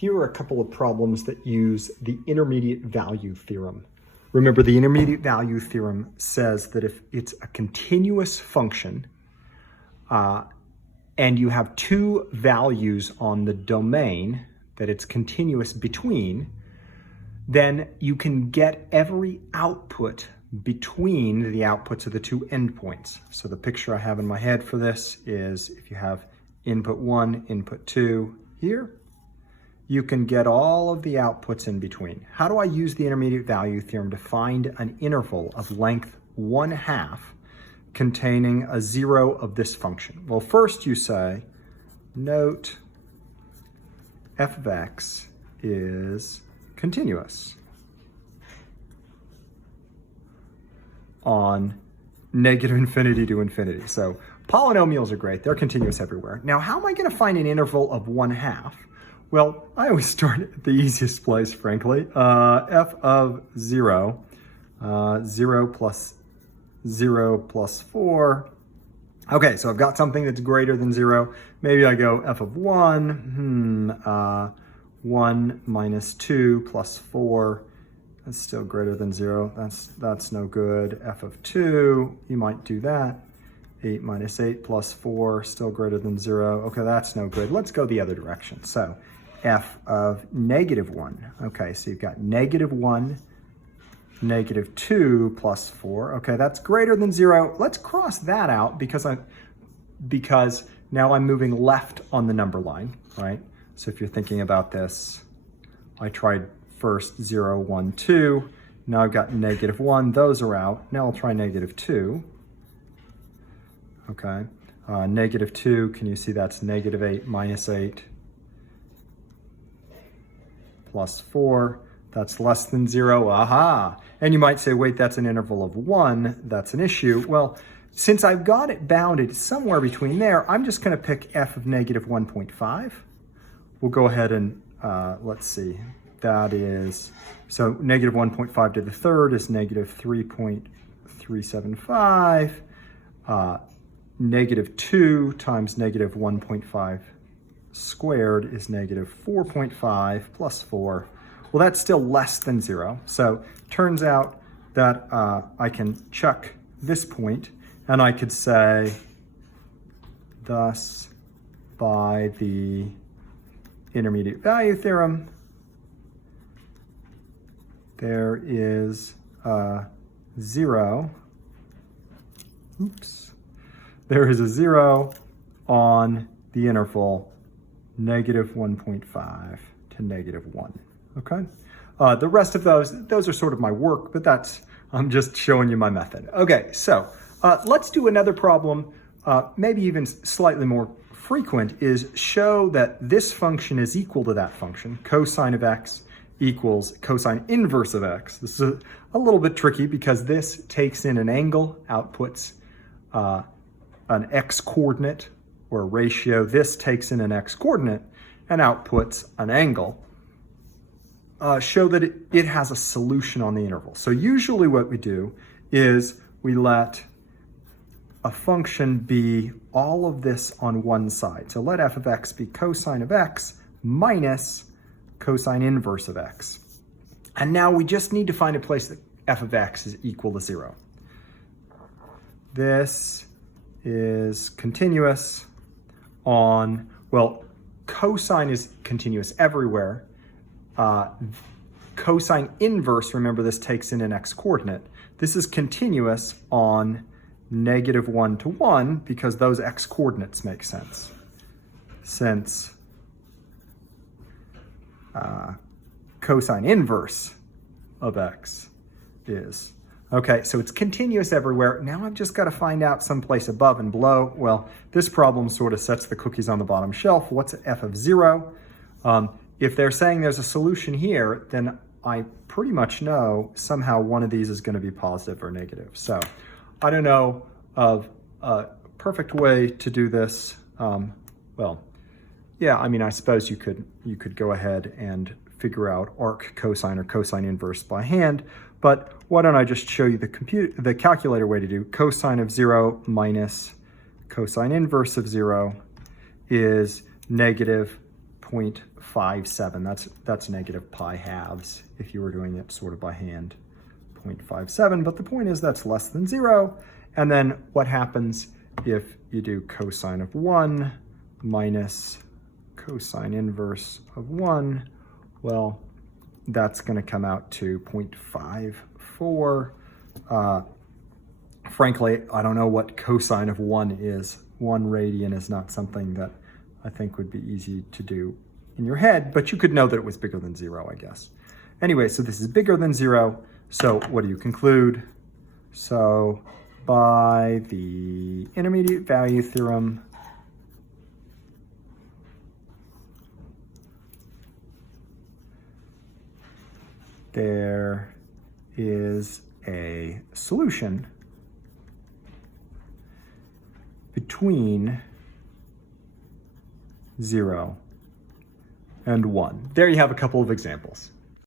Here are a couple of problems that use the intermediate value theorem. Remember, the intermediate value theorem says that if it's a continuous function and you have two values on the domain that it's continuous between, then you can get every output between the outputs of the two endpoints. So the picture I have in my head for this is if you have input 1, input 2 here, you can get all of the outputs in between. How do I use the intermediate value theorem to find an interval of length 1/2 containing a 0 of this function? Well, first you say, note f of x is continuous on negative infinity to infinity. So polynomials are great, they're continuous everywhere. Now, how am I gonna find an interval of 1/2? Well, I always start at the easiest place, frankly. F of 0, 0 plus 0 plus 4. Okay, so I've got something that's greater than 0. Maybe I go f of 1, 1 minus 2 plus 4. That's still greater than 0. That's no good. F of 2, you might do that. 8 minus 8 plus 4, still greater than 0. Okay, that's no good. Let's go the other direction. So f of negative 1. Okay, so you've got negative 1, negative 2 plus 4. Okay, that's greater than 0. Let's cross that out because now I'm moving left on the number line, right? So if you're thinking about this, I tried first 0, 1, 2. Now I've got negative 1. Those are out. Now I'll try negative 2. Okay, negative 2, can you see that's negative 8 minus 8 plus 4. That's less than 0. Aha! And you might say, wait, that's an interval of 1. That's an issue. Well, since I've got it bounded somewhere between there, I'm just going to pick f of negative 1.5. We'll go ahead and, let's see. That is, so negative 1.5 to the third is negative 3.375. Negative 2 times negative 1.5 squared is negative 4.5 plus 4. Well, that's still less than 0. So turns out that I can chuck this point, and I could say, thus, by the intermediate value theorem, there is a 0. Oops. There is a 0 on the interval negative 1.5 to negative 1, okay? The rest of those are sort of my work, but I'm just showing you my method. Okay, so let's do another problem, maybe even slightly more frequent, is show that this function is equal to that function, cosine of x equals cosine inverse of x. This is a little bit tricky because this takes in an angle, outputs an x coordinate or a ratio. This takes in an x coordinate and outputs an angle. Show that it has a solution on the interval. So usually what we do is we let a function be all of this on one side. So let f of x be cosine of x minus cosine inverse of x. And now we just need to find a place that f of x is equal to 0. This is continuous on, well, cosine is continuous everywhere. Cosine inverse, remember this takes in an x coordinate. This is continuous on negative 1 to 1 because those x coordinates make sense. Since cosine inverse of x is. Okay, so it's continuous everywhere. Now I've just got to find out someplace above and below. Well, this problem sort of sets the cookies on the bottom shelf. What's f of 0? If they're saying there's a solution here, then I pretty much know somehow one of these is going to be positive or negative. So I don't know of a perfect way to do this. Well, yeah, I mean, I suppose you could go ahead and figure out arc cosine or cosine inverse by hand, but why don't I just show you the calculator way to do cosine of 0 minus cosine inverse of 0 is negative 0.57. That's negative pi halves if you were doing it sort of by hand, 0.57. But the point is that's less than 0. And then what happens if you do cosine of 1 minus cosine inverse of 1? Well, that's going to come out to 0.54. Frankly, I don't know what cosine of 1 is. 1 radian is not something that I think would be easy to do in your head, but you could know that it was bigger than 0, I guess. Anyway, so this is bigger than 0. So what do you conclude? So by the intermediate value theorem, there is a solution between 0 and 1. There you have a couple of examples.